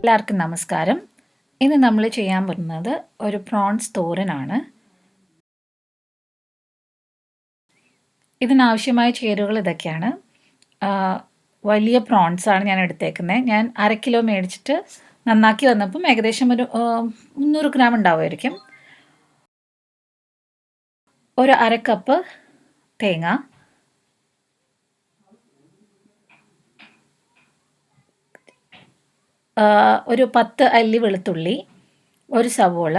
എല്ലാവർക്കും നമസ്കാരം. ഇന്ന് നമ്മൾ ചെയ്യാൻ പോകുന്നത് ഒരു പ്രോൺസ് തോരനാണ്. ഇതിനാവശ്യമായ ചേരുവകൾ ഇതൊക്കെയാണ്. വലിയ പ്രോൺസാണ് ഞാൻ എടുത്തേക്കുന്നത്. ഞാൻ 1/2 കിലോ മേടിച്ചിട്ട് നന്നാക്കി വന്നപ്പം ഏകദേശം ഒരു 300 ഗ്രാം ഉണ്ടാവുമായിരിക്കും. ഒരു 1/2 കപ്പ് തേങ്ങ, ഒരു 10 അല്ലി വെളുത്തുള്ളി, ഒരു സവോള,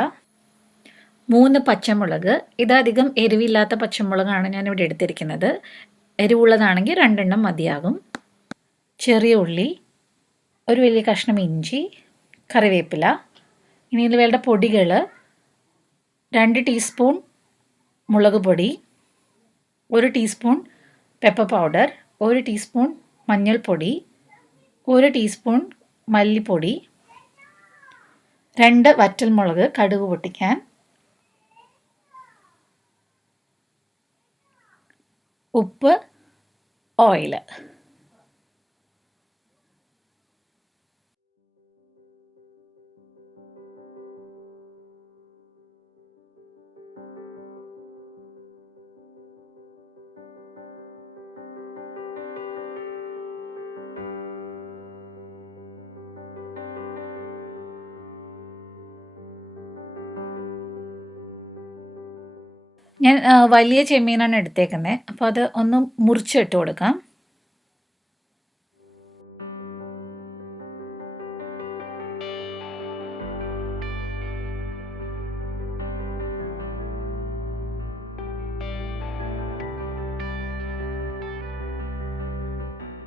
3 പച്ചമുളക്. ഇതധികം എരിവില്ലാത്ത പച്ചമുളകാണ് ഞാനിവിടെ എടുത്തിരിക്കുന്നത്. എരിവുള്ളതാണെങ്കിൽ 2 എണ്ണം മതിയാകും. ചെറിയ ഉള്ളി, ഒരു വലിയ കഷ്ണം ഇഞ്ചി, കറിവേപ്പില. ഇനി ഇതിൽ വേണ്ട പൊടികൾ: 2 ടീസ്പൂൺ മുളക് പൊടി, 1 ടീസ്പൂൺ പെപ്പർ പൗഡർ, 1 ടീസ്പൂൺ മഞ്ഞൾപ്പൊടി, 1 ടീസ്പൂൺ മല്ലിപ്പൊടി, 2 വറ്റൽമുളക് കടുക് പൊട്ടിക്കാൻ, ഉപ്പ്, ഓയിൽ. ഞാൻ വലിയ ചെമ്മീനാണ് എടുത്തേക്കുന്നത്, അപ്പോൾ അത് ഒന്ന് മുറിച്ചിട്ട് കൊടുക്കാം.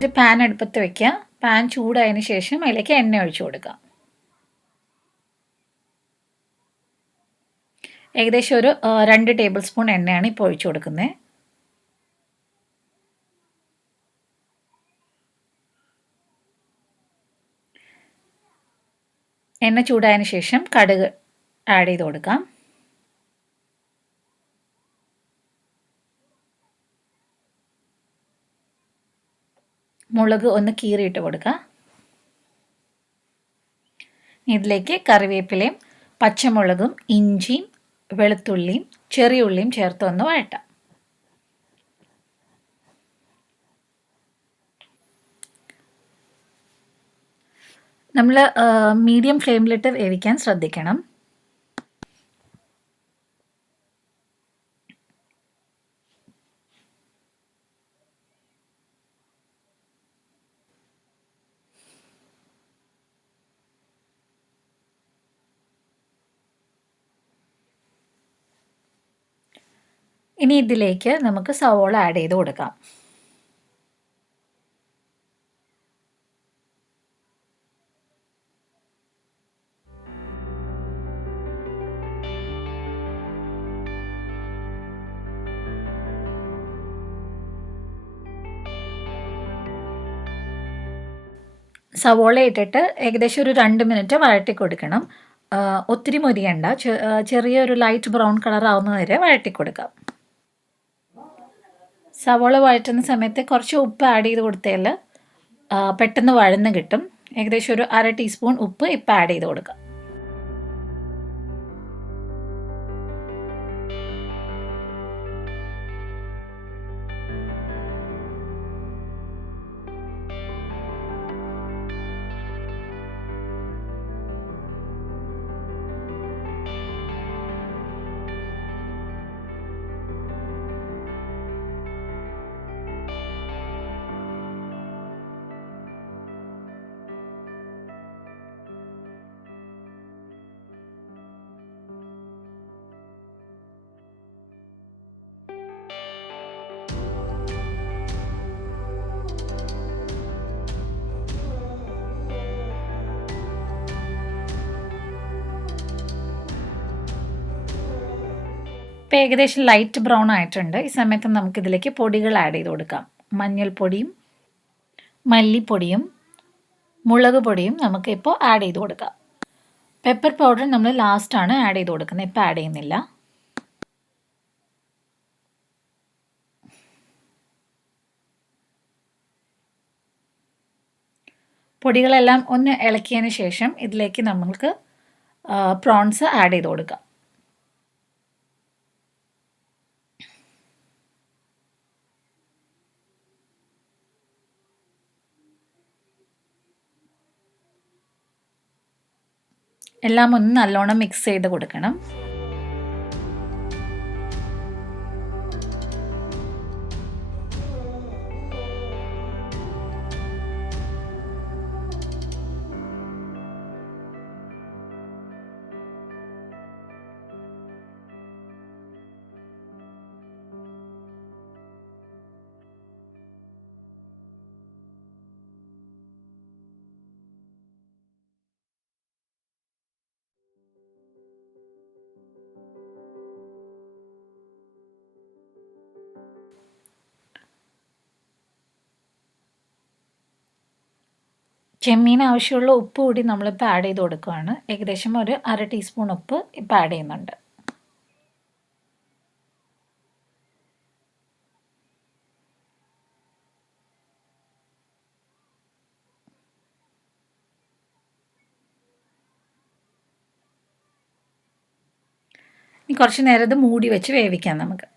ഒരു പാൻ അടുപ്പത്ത് വയ്ക്കുക. പാൻ ചൂടായതിന് ശേഷം അതിലേക്ക് എണ്ണ ഒഴിച്ചു കൊടുക്കാം. ഏകദേശം ഒരു 2 ടേബിൾ സ്പൂൺ എണ്ണയാണ് ഇപ്പോൾ ഒഴിച്ചു കൊടുക്കുന്നത്. എണ്ണ ചൂടായതിന് ശേഷം കടുക് ആഡ് ചെയ്ത് കൊടുക്കാം. മുളക് ഒന്ന് കീറിയിട്ട് കൊടുക്കുക. ഇതിലേക്ക് കറിവേപ്പിലയും പച്ചമുളകും ഇഞ്ചിയും വെളുത്തുള്ളിയും ചെറിയ ഉള്ളിയും ചേർത്ത് ഒന്ന് വഴറ്റാം. നമ്മൾ മീഡിയം ഫ്ലെയിമിലിട്ട് വേവിക്കാൻ ശ്രദ്ധിക്കണം. ഇനി ഇതിലേക്ക് നമുക്ക് സവോള ആഡ് ചെയ്ത് കൊടുക്കാം. സവോള ഇട്ടിട്ട് ഏകദേശം ഒരു 2 മിനിറ്റ് വഴറ്റി കൊടുക്കണം. ഒത്തിരി മൊരിയണ്ട, ചെറിയൊരു ലൈറ്റ് ബ്രൗൺ കളർ ആവുന്നത് വരെ വഴറ്റി കൊടുക്കാം. സവോള വഴറ്റുന്ന സമയത്ത് കുറച്ച് ഉപ്പ് ആഡ് ചെയ്ത് കൊടുത്താൽ പെട്ടെന്ന് വഴന്ന് കിട്ടും. ഏകദേശം ഒരു 1/2 ടീസ്പൂൺ ഉപ്പ് ഇപ്പം ആഡ് ചെയ്ത് കൊടുക്കാം. ഇപ്പോൾ ഏകദേശം ലൈറ്റ് ബ്രൗൺ ആയിട്ടുണ്ട്. ഈ സമയത്ത് നമുക്കിതിലേക്ക് പൊടികൾ ആഡ് ചെയ്ത് കൊടുക്കാം. മഞ്ഞൾപ്പൊടിയും മല്ലിപ്പൊടിയും മുളക് പൊടിയും നമുക്കിപ്പോൾ ആഡ് ചെയ്ത് കൊടുക്കാം. പെപ്പർ പൗഡർ നമ്മൾ ലാസ്റ്റാണ് ആഡ് ചെയ്ത് കൊടുക്കുന്നത്, ഇപ്പോൾ ആഡ് ചെയ്യുന്നില്ല. പൊടികളെല്ലാം ഒന്ന് ഇളക്കിയതിന് ശേഷം ഇതിലേക്ക് നമ്മൾക്ക് പ്രോൺസ് ആഡ് ചെയ്ത് കൊടുക്കാം. എല്ലാം ഒന്ന് നല്ലോണം മിക്സ് ചെയ്ത് കൊടുക്കണം. ചെമ്മീന് ആവശ്യമുള്ള ഉപ്പ് കൂടി നമ്മളിപ്പോൾ ആഡ് ചെയ്ത് കൊടുക്കുകയാണ്. ഏകദേശം ഒരു 1/2 ടീസ്പൂൺ ഉപ്പ് ഇപ്പോൾ ആഡ് ചെയ്യുന്നുണ്ട്. ഇനി കുറച്ച് നേരം ഇത് മൂടി വെച്ച് വേവിക്കാം നമുക്ക്.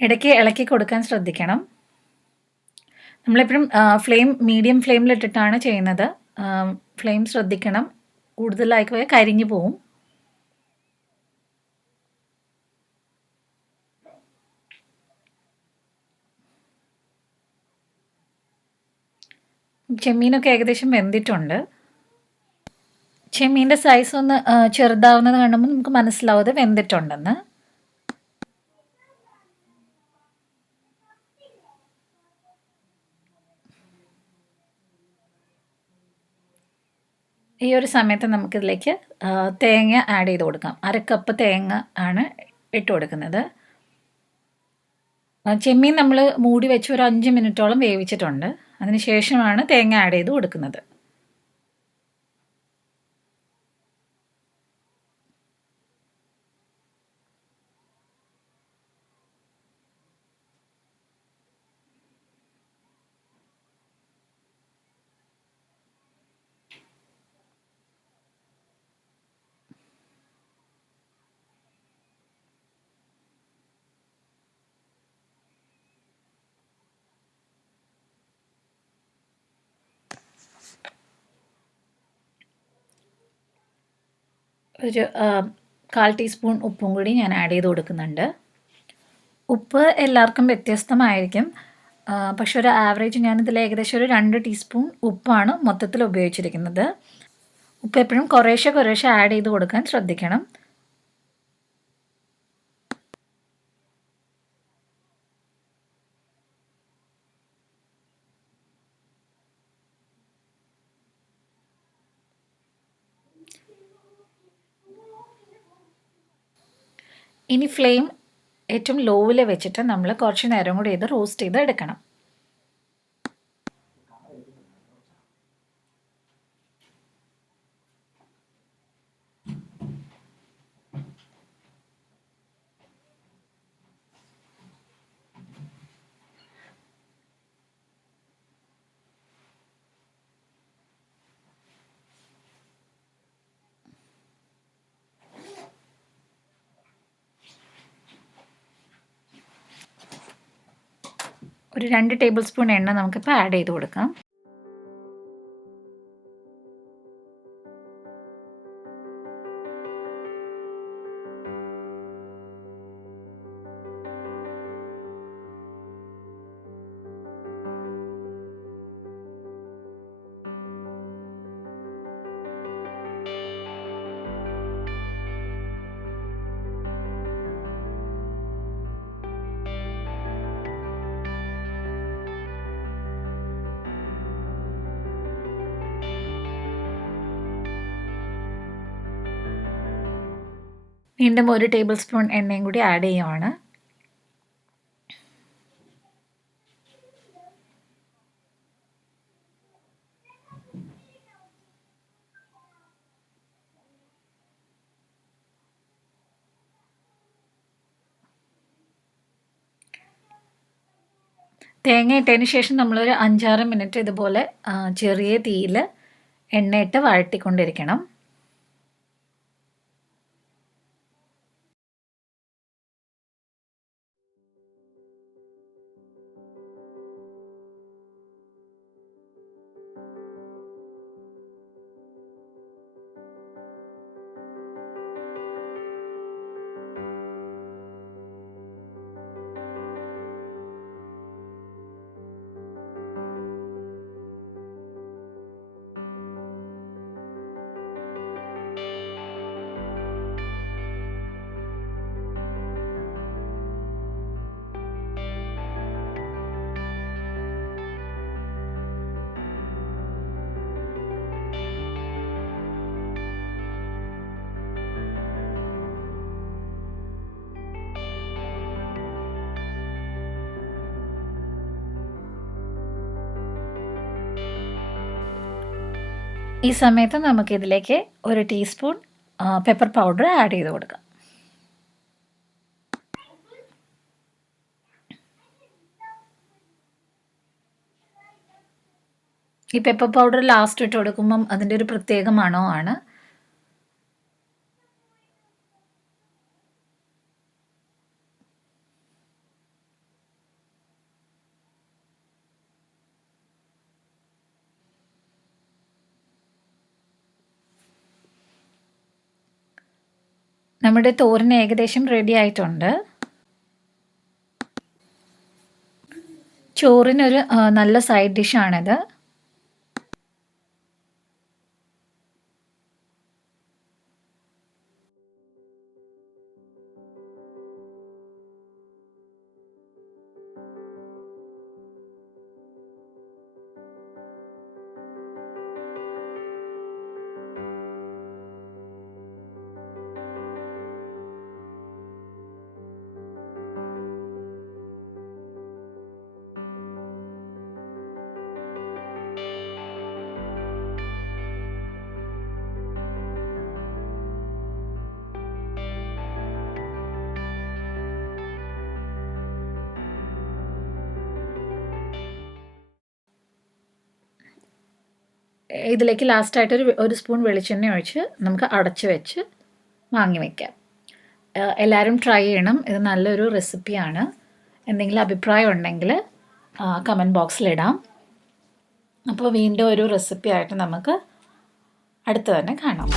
ഇടയ്ക്ക് ഇളക്കി കൊടുക്കാൻ ശ്രദ്ധിക്കണം. നമ്മളെപ്പോഴും ഫ്ലെയിം മീഡിയം ഫ്ലെയിമിലിട്ടിട്ടാണ് ചെയ്യുന്നത്. ഫ്ലെയിം ശ്രദ്ധിക്കണം, കൂടുതലായി പോയാൽ കരിഞ്ഞു പോവും. ചെമ്മീനൊക്കെ ഏകദേശം വെന്തിട്ടുണ്ട്. ചെമ്മീൻ്റെ സൈസ് ഒന്ന് ചെറുതാവുന്നത് കാണുമ്പോൾ നമുക്ക് മനസ്സിലാവും അത് വെന്തിട്ടുണ്ടെന്ന്. ഈ ഒരു സമയത്ത് നമുക്കിതിലേക്ക് തേങ്ങ ആഡ് ചെയ്ത് കൊടുക്കാം. 1/2 കപ്പ് തേങ്ങ ആണ് ഇട്ട് കൊടുക്കുന്നത്. ചെമ്മീൻ നമ്മൾ മൂടി വെച്ച് ഒരു 5 മിനിറ്റോളം വേവിച്ചിട്ടുണ്ട്. അതിന് ശേഷമാണ് തേങ്ങ ആഡ് ചെയ്ത് കൊടുക്കുന്നത്. ഒരു 1/4 ടീസ്പൂൺ ഉപ്പും കൂടി ഞാൻ ആഡ് ചെയ്ത് കൊടുക്കുന്നുണ്ട്. ഉപ്പ് എല്ലാവർക്കും വ്യത്യസ്തമായിരിക്കും. പക്ഷെ ഒരു ആവറേജ് ഞാനിതിൽ ഏകദേശം ഒരു 2 ടീസ്പൂൺ ഉപ്പാണ് മൊത്തത്തിൽ ഉപയോഗിച്ചിരിക്കുന്നത്. ഉപ്പ് എപ്പോഴും കുറേശ്ശെ കുറേശ്ശെ ആഡ് ചെയ്ത് കൊടുക്കാൻ ശ്രദ്ധിക്കണം. ഇനി ഫ്ലെയിം ഏറ്റവും ലോയിൽ വെച്ചിട്ട് നമ്മൾ കുറച്ച് നേരം കൂടി ഇത് റോസ്റ്റ് ചെയ്ത് എടുക്കണം. ഒരു 2 ടേബിൾ സ്പൂൺ എണ്ണ നമുക്കിപ്പോൾ ആഡ് ചെയ്ത് കൊടുക്കാം. വീണ്ടും 1 ടേബിൾ സ്പൂൺ എണ്ണയും കൂടി ആഡ് ചെയ്യുവാണ്. തേങ്ങ ഇട്ടതിന് ശേഷം നമ്മളൊരു 5-6 മിനിറ്റ് ഇതുപോലെ ചെറിയ തീയിൽ എണ്ണയിട്ട് വഴറ്റിക്കൊണ്ടിരിക്കണം. ഈ സമയത്ത് നമുക്കിതിലേക്ക് 1 ടീസ്പൂൺ പെപ്പർ പൗഡർ ആഡ് ചെയ്ത് കൊടുക്കാം. ഈ പെപ്പർ പൗഡർ ലാസ്റ്റ് ഇട്ട് കൊടുക്കുമ്പം അതിൻ്റെ ഒരു പ്രത്യേക മണമാണ്. നമ്മുടെ തോരൻ ഏകദേശം റെഡി ആയിട്ടുണ്ട്. ചോറിനൊരു നല്ല സൈഡ് ഡിഷാണിത്. ഇതിലേക്ക് ലാസ്റ്റായിട്ട് ഒരു സ്പൂൺ വെളിച്ചെണ്ണ ഒഴിച്ച് നമുക്ക് അടച്ച് വെച്ച് വാങ്ങി വയ്ക്കാം. എല്ലാവരും ട്രൈ ചെയ്യണം. ഇത് നല്ലൊരു റെസിപ്പിയാണ്. എന്തെങ്കിലും അഭിപ്രായം ഉണ്ടെങ്കിൽ കമൻറ്റ് ബോക്സിലിടാം. അപ്പോൾ വീണ്ടും ഒരു റെസിപ്പി ആയിട്ട് നമുക്ക് അടുത്ത് തന്നെ കാണാം.